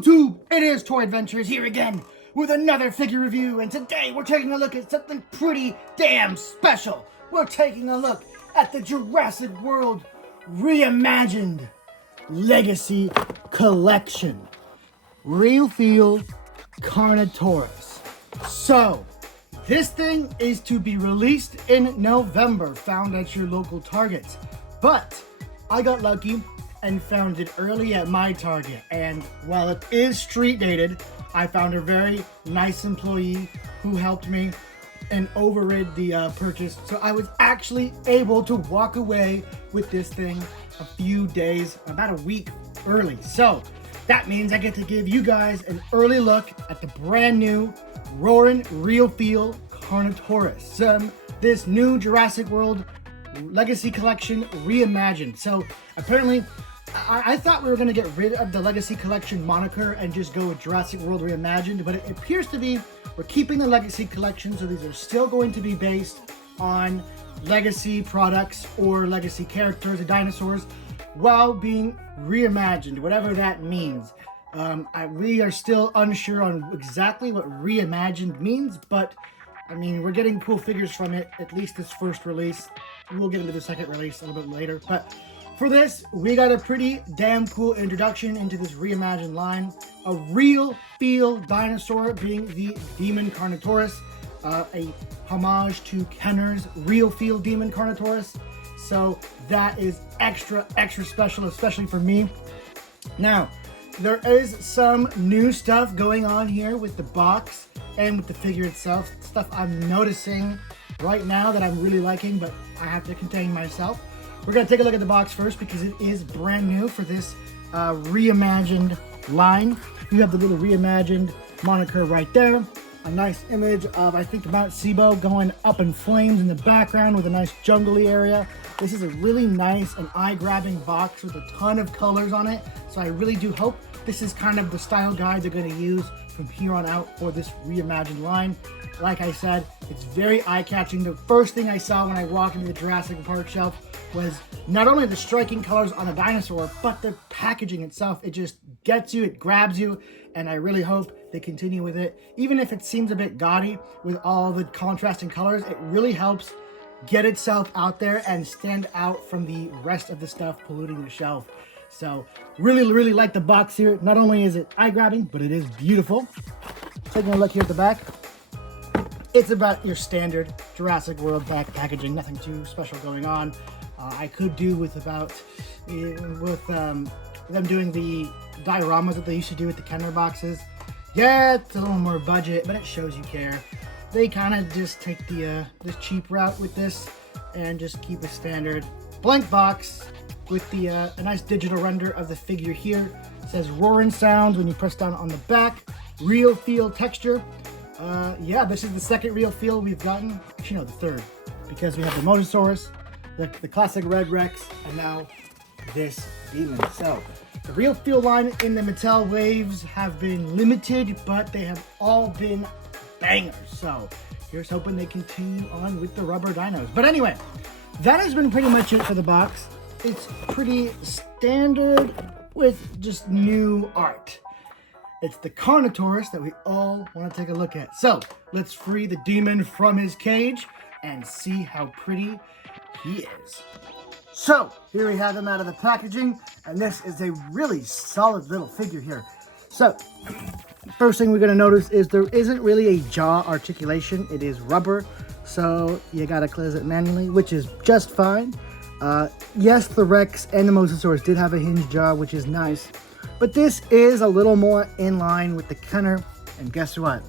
YouTube? It is Toy Adventures here again with another figure review, and today we're taking a look at something pretty damn special. We're taking a look at the Jurassic World Reimagined Legacy Collection. Real feel Carnotaurus. So, this thing is to be released in November, found at your local Targets. But I got lucky and found it early at my Target, and while it is street dated, I found a very nice employee who helped me and overrid the purchase, so I was actually able to walk away with this thing a few days, about a week early. So that means I get to give you guys an early look at the brand new Roarin Real Feel Carnotaurus, this new Jurassic World Legacy Collection Reimagined. So apparently I thought we were going to get rid of the Legacy Collection moniker and just go with Jurassic World Reimagined, but it appears to be we're keeping the Legacy Collection, so these are still going to be based on Legacy products or Legacy characters or dinosaurs while being reimagined, whatever that means. We are still unsure on exactly what reimagined means, but I mean, we're getting cool figures from it, at least this first release. We'll get into the second release a little bit later, but for this, we got a pretty damn cool introduction into this reimagined line. A real feel dinosaur being the Demon Carnotaurus, a homage to Kenner's real feel Demon Carnotaurus. So that is extra special, especially for me. Now, there is some new stuff going on here with the box and with the figure itself. Stuff I'm noticing right now that I'm really liking, but I have to contain myself. We're going to take a look at the box first because it is brand new for this reimagined line. You have the little reimagined moniker right there. A nice image of, I think, Mount Sibo going up in flames in the background with a nice jungly area. This is a really nice and eye-grabbing box with a ton of colors on it. So I really do hope this is kind of the style guide they're going to use from here on out for this reimagined line. Like I said, it's very eye-catching. The first thing I saw when I walked into the Jurassic Park shelf was not only the striking colors on the dinosaur, but the packaging itself. It just gets you, it grabs you, and I really hope they continue with it. Even if it seems a bit gaudy with all the contrasting colors, it really helps get itself out there and stand out from the rest of the stuff polluting the shelf. So really like the box here. Not only is it eye-grabbing, but it is beautiful. Taking a look here at the back, it's about your standard Jurassic World back packaging. Nothing too special going on. I could do with them doing the dioramas that they used to do with the Kenner boxes. Yeah, it's a little more budget, but it shows you care. They kind of just take the cheap route with this and just keep a standard blank box with the a nice digital render of the figure here. It says Roarin sounds when you press down on the back. Real feel texture. Yeah, this is the second real feel we've gotten. Actually, no, the third, because we have the Mosasaurus, the classic Red Rex, and now this Demon. So the real feel line in the Mattel waves have been limited, but they have all been bangers. So here's hoping they continue on with the rubber dinos. But anyway, that has been pretty much it for the box. It's pretty standard with just new art. It's the Carnotaurus that we all want to take a look at. So let's free the demon from his cage and see how pretty he is. So here we have him out of the packaging, and this is a really solid little figure here. So first thing we're going to notice is there isn't really a jaw articulation. It is rubber, so you got to close it manually, which is just fine. Yes, the Rex and the Mosasaurus did have a hinged jaw, which is nice. But this is a little more in line with the Kenner, and guess what?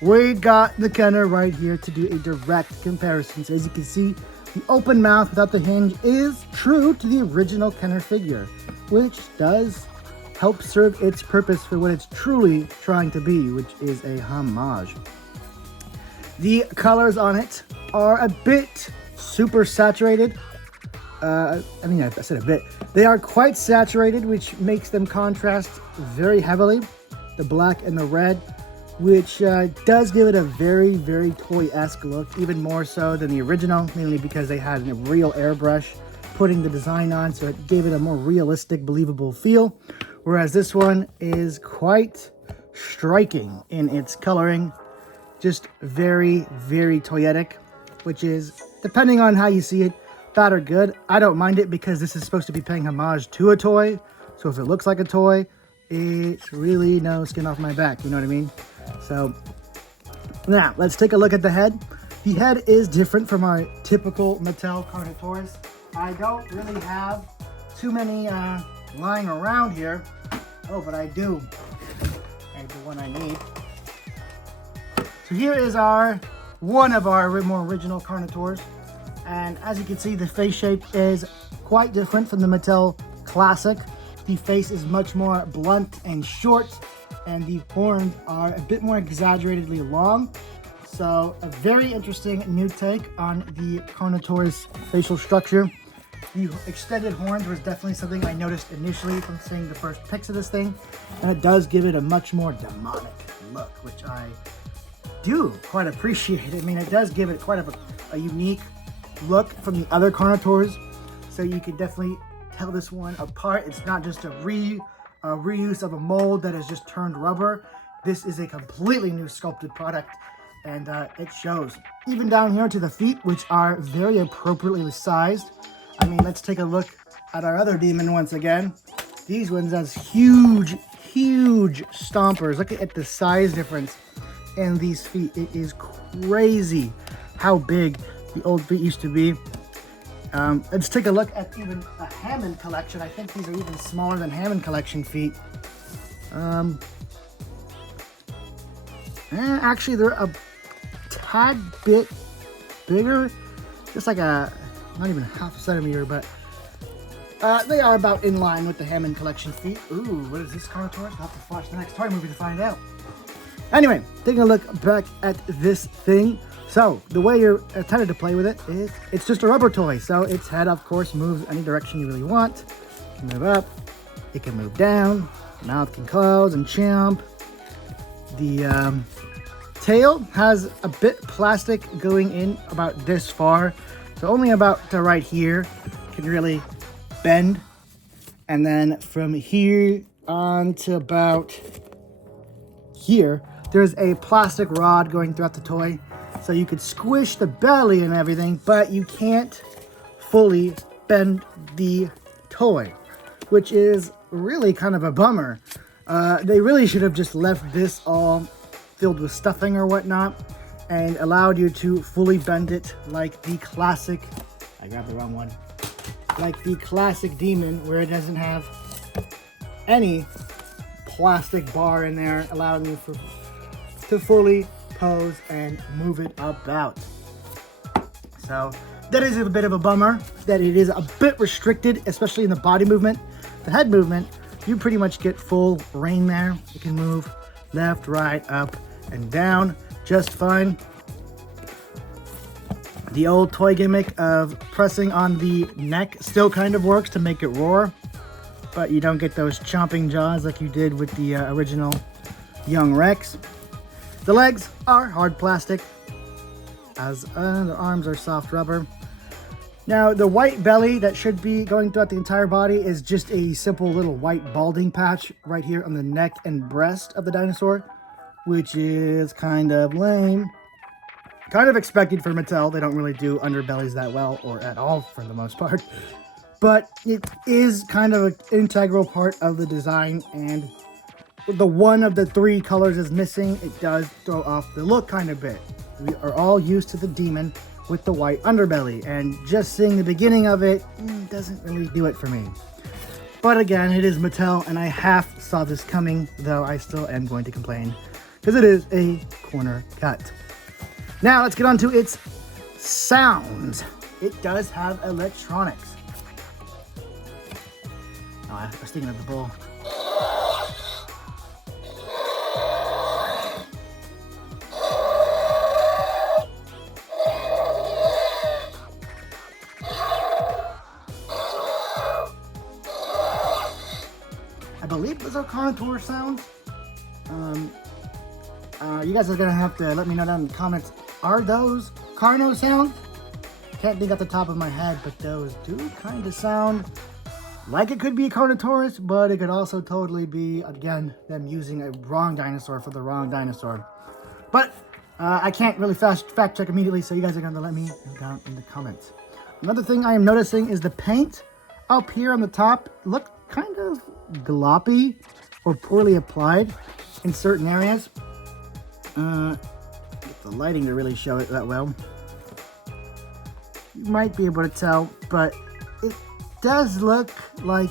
We got the Kenner right here to do a direct comparison. So as you can see, the open mouth without the hinge is true to the original Kenner figure, which does help serve its purpose for what it's truly trying to be, which is a homage. The colors on it are a bit super saturated. I said a bit. They are quite saturated, which makes them contrast very heavily. The black and the red, which does give it a very toy-esque look, even more so than the original, mainly because they had a real airbrush putting the design on, so it gave it a more realistic, believable feel. Whereas this one is quite striking in its coloring. Just very, very toyetic, which is, depending on how you see it, bad or good. I don't mind it because this is supposed to be paying homage to a toy. So if it looks like a toy, it's really no skin off my back, you know what I mean? So now let's take a look at the head. The head is different from our typical Mattel Carnotaurus. I don't really have too many lying around here. Oh, but I do. And the one I need. So here is one of our more original Carnotaurs. And as you can see, the face shape is quite different from the Mattel Classic. The face is much more blunt and short, and the horns are a bit more exaggeratedly long. So a very interesting new take on the Carnotaurus facial structure. The extended horns was definitely something I noticed initially from seeing the first pics of this thing, and it does give it a much more demonic look, which I do quite appreciate. I mean, it does give it quite a unique look from the other Carnotaurs, so you can definitely tell this one apart. It's not just a reuse of a mold that is just turned rubber. This is a completely new sculpted product, and it shows. Even down here to the feet, which are very appropriately sized. I mean, let's take a look at our other demon once again. These ones has huge, huge stompers. Look at the size difference in these feet. It is crazy how big the old feet used to be. Let's take a look at even a Hammond collection. I think these are even smaller than Hammond collection feet. Actually, they're a tad bit bigger. Just like not even half a centimeter, but they are about in line with the Hammond collection feet. Ooh, what is this Carnotaurus? I'll have to watch the next toy movie to find out. Anyway, taking a look back at this thing. So, the way you're intended to play with it is, it's just a rubber toy. So, its head, of course, moves any direction you really want. It can move up, it can move down, mouth can close and chomp. The tail has a bit plastic going in about this far. So, only about to right here can really bend. And then from here on to about here, there's a plastic rod going throughout the toy. So you could squish the belly and everything, but you can't fully bend the toy, which is really kind of a bummer. They really should have just left this all filled with stuffing or whatnot and allowed you to fully bend it like the classic, I grabbed the wrong one, like the classic demon, where it doesn't have any plastic bar in there allowing you to fully pose and move it about. So that is a bit of a bummer that it is a bit restricted, especially in the body movement. The head movement, you pretty much get full reign there. You can move left, right, up, and down just fine. The old toy gimmick of pressing on the neck still kind of works to make it roar, but you don't get those chomping jaws like you did with the original Young Rex. The legs are hard plastic, as the arms are soft rubber. Now, the white belly that should be going throughout the entire body is just a simple little white balding patch right here on the neck and breast of the dinosaur, which is kind of lame. Kind of expected for Mattel. They don't really do underbellies that well, or at all for the most part. But it is kind of an integral part of the design, and the one of the three colors is missing. It does throw off the look kind of bit. We are all used to the demon with the white underbelly, and just seeing the beginning of it doesn't really do it for me. But again, it is Mattel, and I half saw this coming, though I still am going to complain, because it is a corner cut. Now let's get on to its sounds. It does have electronics. Oh, I was thinking of the bull. I believe those are Carnotaurus sounds. You guys are gonna have to let me know down in the comments. Are those Carno sounds? can't think off the top of my head, but those do kind of sound like it could be a Carnotaurus, but it could also totally be, again, them using a wrong dinosaur for the wrong dinosaur. But I can't really fact check immediately, so you guys are going to let me know down in the comments. Another thing I am noticing is the paint up here on the top look kind of gloppy or poorly applied in certain areas. Get the lighting to really show it that well. You might be able to tell, but it does look like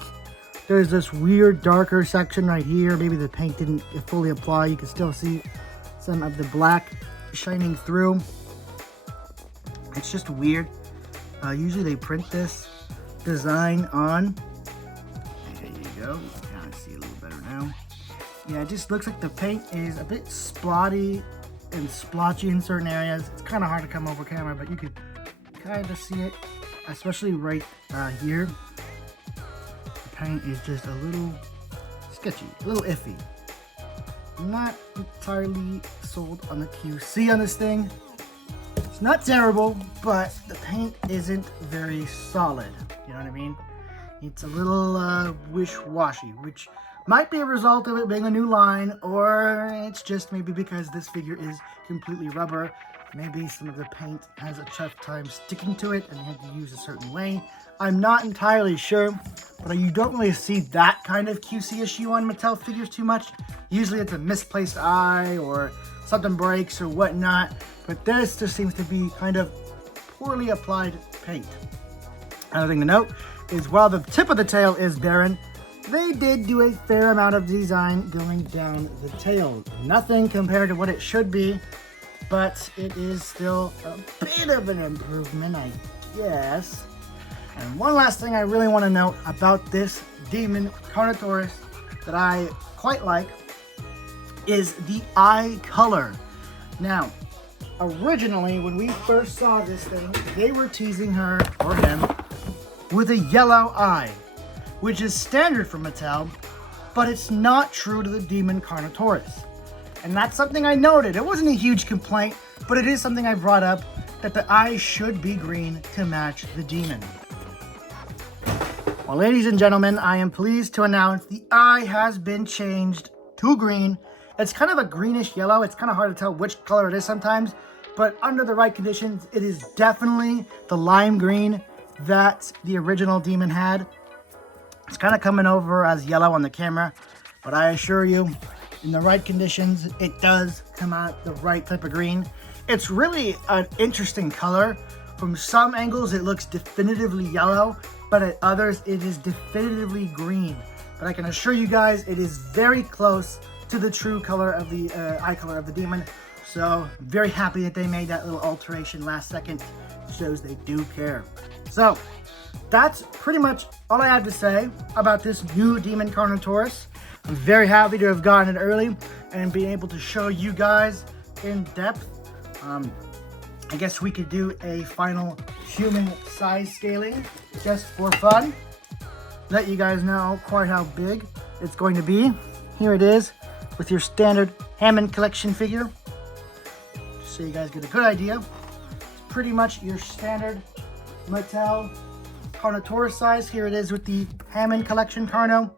there's this weird darker section right here. Maybe the paint didn't fully apply. You can still see some of the black shining through. It's just weird. Usually they print this design on. There you go. You can kind of see a little better now. Yeah, it just looks like the paint is a bit splotty and splotchy in certain areas. It's kind of hard to come over camera, but you could kind of see it, especially right here. The paint is just a little sketchy, a little iffy. Not entirely sold on the QC on this thing. It's not terrible, but the paint isn't very solid. You know what I mean? It's a little wish-washy, which might be a result of it being a new line, or it's just maybe because this figure is completely rubber. Maybe some of the paint has a tough time sticking to it and you had to use a certain way. I'm not entirely sure, but you don't really see that kind of QC issue on Mattel figures too much. Usually it's a misplaced eye or something breaks or whatnot, but this just seems to be kind of poorly applied paint. Another thing to note is while the tip of the tail is barren, they did do a fair amount of design going down the tail. Nothing compared to what it should be, but it is still a bit of an improvement, I guess. And one last thing I really want to note about this demon Carnotaurus that I quite like is the eye color. Now, originally when we first saw this thing, they were teasing her, or him, with a yellow eye, which is standard for Mattel, but it's not true to the demon Carnotaurus. And that's something I noted. It wasn't a huge complaint, but it is something I brought up, that the eye should be green to match the demon. Well, ladies and gentlemen, I am pleased to announce the eye has been changed to green. It's kind of a greenish yellow. It's kind of hard to tell which color it is sometimes, but under the right conditions, it is definitely the lime green that the original demon had. It's kind of coming over as yellow on the camera, but I assure you, in the right conditions, it does come out the right type of green. It's really an interesting color. From some angles, it looks definitively yellow, but at others, it is definitively green. But I can assure you guys, it is very close to the true color of the eye color of the demon. So, very happy that they made that little alteration last second. It shows they do care. So, that's pretty much all I have to say about this new demon Carnotaurus. I'm very happy to have gotten it early and being able to show you guys in depth. I guess we could do a final human size scaling just for fun. Let you guys know quite how big it's going to be. Here it is with your standard Hammond collection figure. Just so you guys get a good idea. It's pretty much your standard Mattel Carnotaurus size. Here it is with the Hammond collection Carno.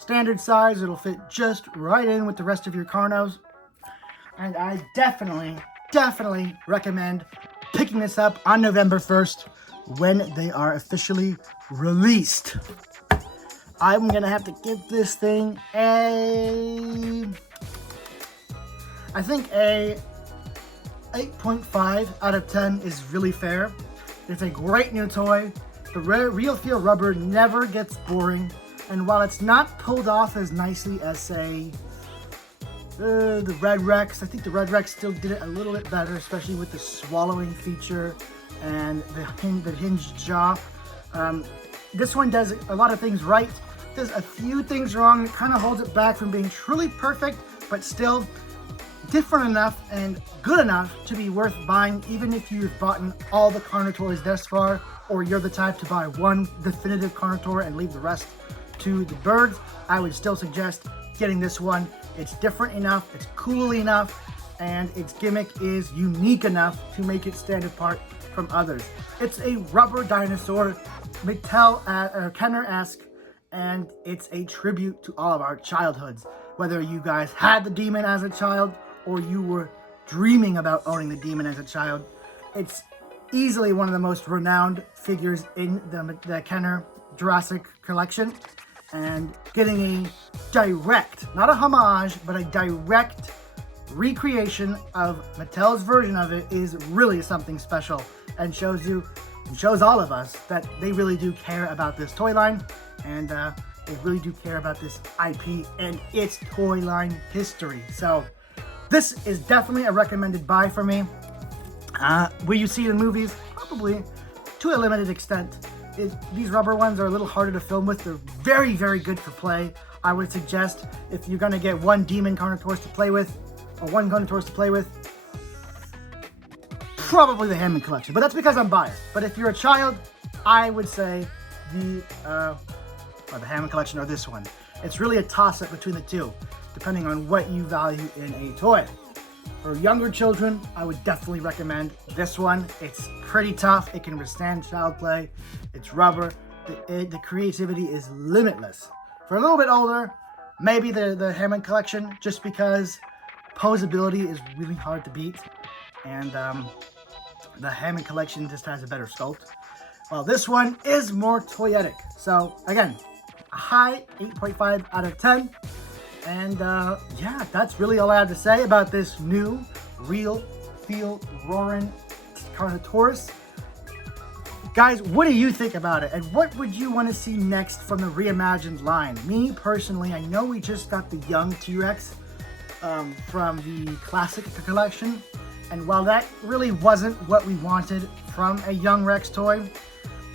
Standard size, it'll fit just right in with the rest of your Carnos. And I definitely recommend picking this up on November 1st when they are officially released. I'm gonna have to give this thing I think a 8.5 out of 10 is really fair. It's a great new toy. The real feel rubber never gets boring. And while it's not pulled off as nicely as, say, the Red Rex, I think the Red Rex still did it a little bit better, especially with the swallowing feature and the hinged jaw. This one does a lot of things right. Does a few things wrong. It kind of holds it back from being truly perfect, but still different enough and good enough to be worth buying, even if you've bought all the Carnotaurs thus far, or you're the type to buy one definitive Carnotaur and leave the rest to the birds. I would still suggest getting this one. It's different enough, it's cool enough, and its gimmick is unique enough to make it stand apart from others. It's a rubber dinosaur, Mattel, Kenner-esque, and it's a tribute to all of our childhoods. Whether you guys had the demon as a child or you were dreaming about owning the demon as a child, it's easily one of the most renowned figures in the Kenner Jurassic collection, and getting a direct, not a homage, but a direct recreation of Mattel's version of it is really something special, and shows all of us that they really do care about this toy line, and they really do care about this IP and its toy line history. So this is definitely a recommended buy for me. Will you see it in movies? Probably, to a limited extent. These rubber ones are a little harder to film with. They're very, very good for play. I would suggest if you're going to get one demon Carnotaurus to play with, or one Carnotaurus to play with, probably the Hammond collection. But that's because I'm biased. But if you're a child, I would say the Hammond collection or this one. It's really a toss-up between the two, depending on what you value in a toy. For younger children, I would definitely recommend this one. It's pretty tough. It can withstand child play. It's rubber. The creativity is limitless. For a little bit older, maybe the Hammond collection, just because posability is really hard to beat. And the Hammond collection just has a better sculpt. While this one is more toyetic. So again, a high 8.5 out of 10. And yeah, that's really all I have to say about this new real feel Roarin Carnotaurus. Guys, what do you think about it? And what would you want to see next from the Reimagined line? Me personally, I know we just got the young T-Rex from the classic collection. And while that really wasn't what we wanted from a young Rex toy,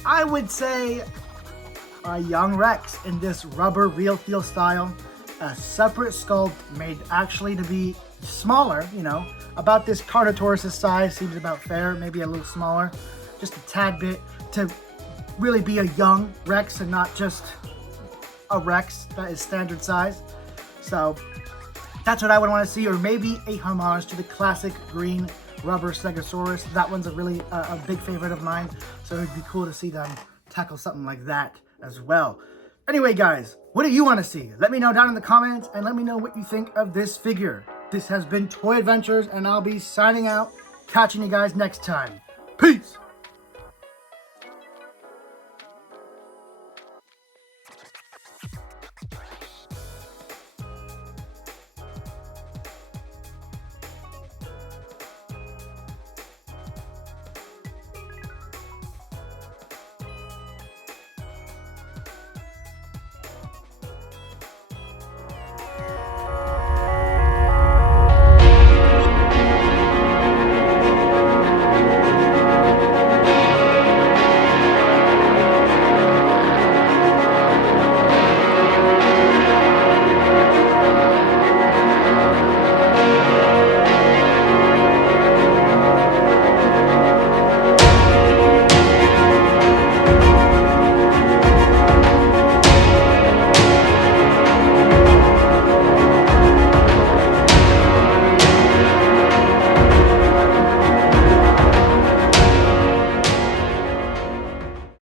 I would say a young Rex in this rubber real feel style. A separate sculpt made actually to be smaller, you know, about this Carnotaurus' size seems about fair, maybe a little smaller, just a tad bit, to really be a young Rex and not just a Rex that is standard size. So that's what I would want to see, or maybe a homage to the classic green rubber Stegosaurus. That one's a big favorite of mine, so it'd be cool to see them tackle something like that as well. Anyway, guys, what do you want to see? Let me know down in the comments, and let me know what you think of this figure. This has been Toy Adventures, and I'll be signing out. Catching you guys next time. Peace!